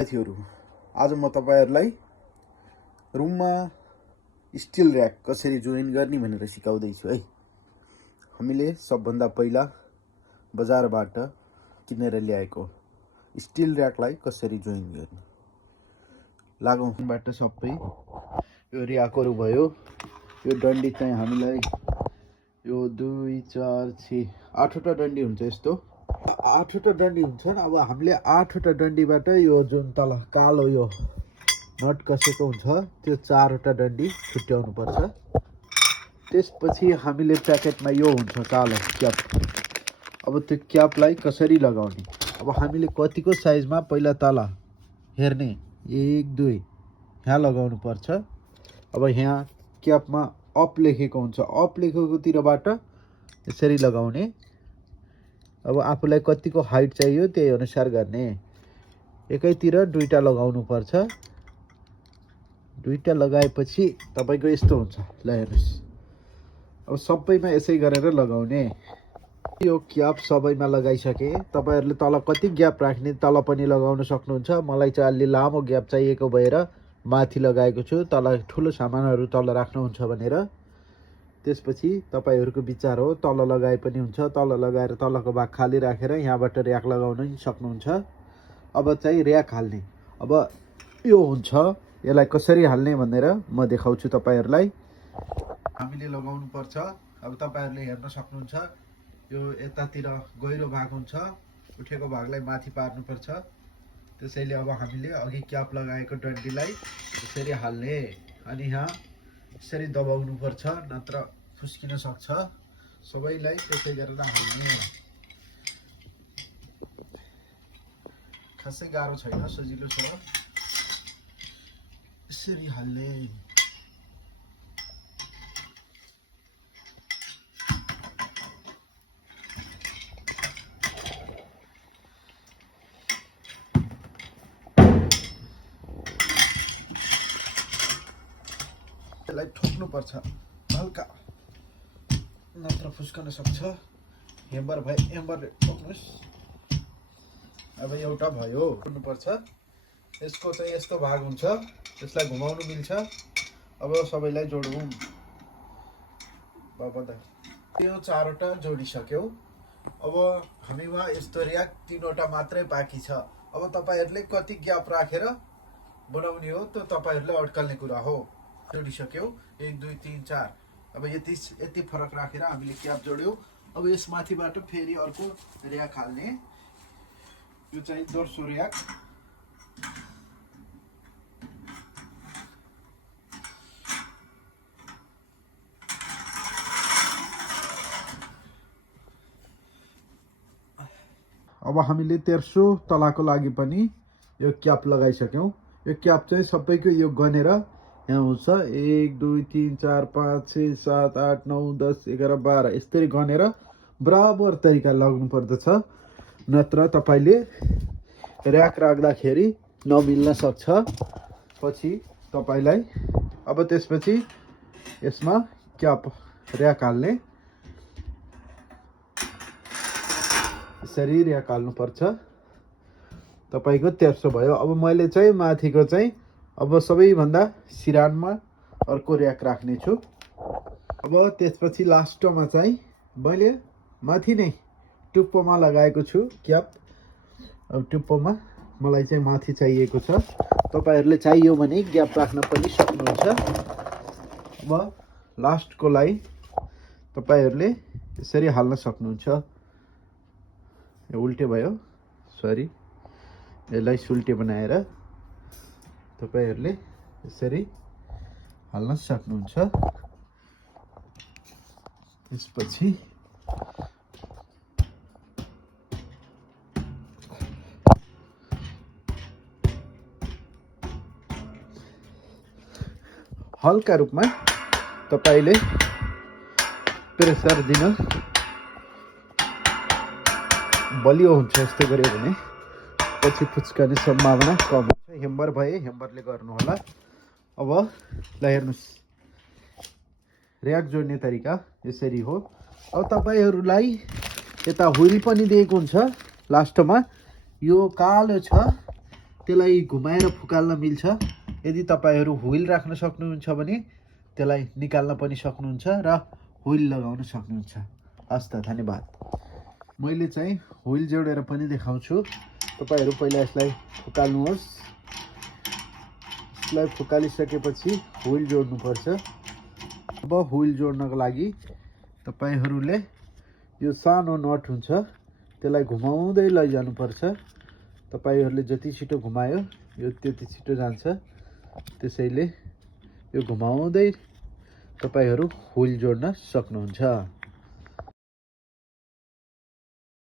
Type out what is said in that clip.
साथीहरु आज म तपाईहरुलाई रुममा स्टिल र्याक कसरी जोइन गर्ने भनेर सिकाउँदै छु है। हामीले सबभन्दा पहिला बजारबाट किनेर ल्याएको स्टिल र्याकलाई कसरी जोइन गर्ने लागौँबाट सबै यो र्याकहरु भयो। यो डन्डी चाहिँ हामीलाई यो 2 4 6 8 वटा डन्डी हुन्छ। यस्तो 8 वटा डन्डी हुन्छन्। अब हामीले 8 वटा डन्डीबाट यो जुन तल कालो यो नट कसेको हुन्छ त्यो 4 वटा डन्डी छुट्याउनु पर्छ। त्यसपछि हामीले प्याकेटमा यो हुन्छ कालो क्याप। अब त्यो क्यापलाई कसरी लगाउने, अब हामीले कतिको साइजमा पहिला तल हेर्ने 1 2 यहाँ लगाउनु पर्छ। अब यहाँ क्यापमा अप लेखेको हुन्छ, अप लेखेको तिरबाट यसरी लगाउने। अब आफूलाई कतिको हाइट चाहियो त्यही अनुसार गर्ने। एकैतिर दुईटा लगाउनु पर्छ। दुईटा लगाएपछि तपाईको यस्तो हुन्छ। ल हेर्नुस्, अब सबैमा यसै गरेर लगाउने। यो क्याप सबैमा लगाइसके तपाईहरुले तल कति ग्याप राख्ने तल पनि लगाउन सक्नुहुन्छ। मलाई चाहिँ अलि लामो ग्याप चाहिएको भएर माथि लगाएको छु, तल ठुलो सामानहरु तल राख्नुहुन्छ भनेर। त्यसपछि तपाईहरुको विचार हो, तल लगाए पनि हुन्छ, तल लगाएर तलको भाग खाली राखेर यहाँबाट र्याक लगाउन सक्नुहुन्छ। अब चाहिँ र्याक हाल्ने, अब यो हुन्छ। यसलाई कसरी हाल्ने भनेर म देखाउँछु तपाईहरुलाई। हामीले लगाउनु पर्छ। अब तपाईहरुले हेर्न सक्नुहुन्छ यो यतातिर गहिरो भाग हुन्छ, उठेको भागलाई माथि पार्नु पर्छ। त्यसैले अब हामीले अघि क्याप लगाएको डन्डीलाई यसरी हाल्ने अनि यहाँ यसरी दबाउनु पर्छ, नत्र फुस्किन सक्छ। सबैलाई त्यसै गरेर हाल्ने। खासै गाह्रो छैन, सजिलो छ। यसरी हाल्ने। यसलाई ठोक्नु पर्छ हल्का, नत्र फुस्कन सक्छ। हेम्बर भए हेम्बरले ठोक्नुस्। अब एउटा भयो, ठोक्नु पर्छ। यसको चाहिँ यस्तो भाग हुन्छ, यसलाई घुमाउनु मिल्छ। अब सबैलाई जोडौँ। बाबा यो 4 वटा जोडिसक्यौ। अब हामीमा यस्तो र्याक 3 वटा मात्रै बाँकी छ। अब तपाईहरुले कति ग्याप राखेर बनाउने हो त्यो तपाईहरुले अड्कल्ने कुरा हो। जोडिसक्यौ 1 2 3 4। अब यति फरक राखेर हामीले क्याप जोड्यौ। अब यसमाथिबाट फेरि अर्को र्याक हाल्ने। यो चाहिँ दोस्रो र्याक। अब हामीले तेर्सो तलाको लागि पनि यो क्याप लगाइसक्यौ। यो क्याप चाहिँ सबैको यो गनेर यहाँ हुन्छ 1 2 3 4 5 6 7 8 9 10 11 12 यसरी गनेर बराबर तरिका लाग्नु पर्दछ, नत्र तपाईले र्याक राख्दाखेरि नमिल्न सक्छ पछि तपाईलाई। अब त्यसपछि यसमा क्याप र्याक हाल्ने। यसरी र्याक हाल्नु पर्छ। तपाईको तेर्सो भयो। अब मैले चाहिँ माथिको चाहिँ अब सबैभन्दा सिरानमा अर्को र्याक राख्ने छु। अब त्यसपछि लास्टमा चाहिँ मैले माथि नै टुप्पोमा लगाएको छु क्याप। अब टुप्पोमा मलाई चाहिँ माथि चाहिएको छ। तपाईहरुले चाहियो भने ग्याप राख्न पनि सक्नुहुन्छ। अब लास्टको लागि तपाईहरुले यसरी हाल्न सक्नुहुन्छ। यो उल्टे भयो, सरी। यसलाई सुल्टे बनाएर तपाईहरुले यसरी हाल्न सक्नुहुन्छ। त्यसपछि हल्का रूपमा तपाईले प्रेसर दिन। बलियो हुन्छ यस्तो गर्यो भने, पछि फुस्कने सम्भावना कम हुन्छ। हेम्बर भए हेम्बरले गर्नु होला। अब ल हेर्नुस्, र्याक जोड्ने तरिका यसरी हो। अब तपाईहरुलाई यता हुइल पनि दिएको हुन्छ लास्टमा। यो कालो छ त्यसलाई घुमाएर फुकाल्न मिल्छ। यदि तपाईँहरू हुइल राख्न सक्नुहुन्छ भने त्यसलाई निकाल्न पनि सक्नुहुन्छ र हुइल लगाउन सक्नुहुन्छ। हस् त, धन्यवाद। मैले चाहिँ हुइल जोडेर पनि देखाउँछु। तपाईँहरू पहिला यसलाई फुकाल्नुहोस्। यसलाई फुकालिसकेपछि हुइल जोड्नुपर्छ। अब हुइल जोड्नको लागि तपाईँहरूले यो सानो नट हुन्छ त्यसलाई घुमाउँदै लैजानुपर्छ। तपाईँहरूले जति छिटो घुमायो यो त्यति छिटो जान्छ। त्यसैले यो घुमाउँदै तपाईँहरू हुइल जोड्न सक्नुहुन्छ।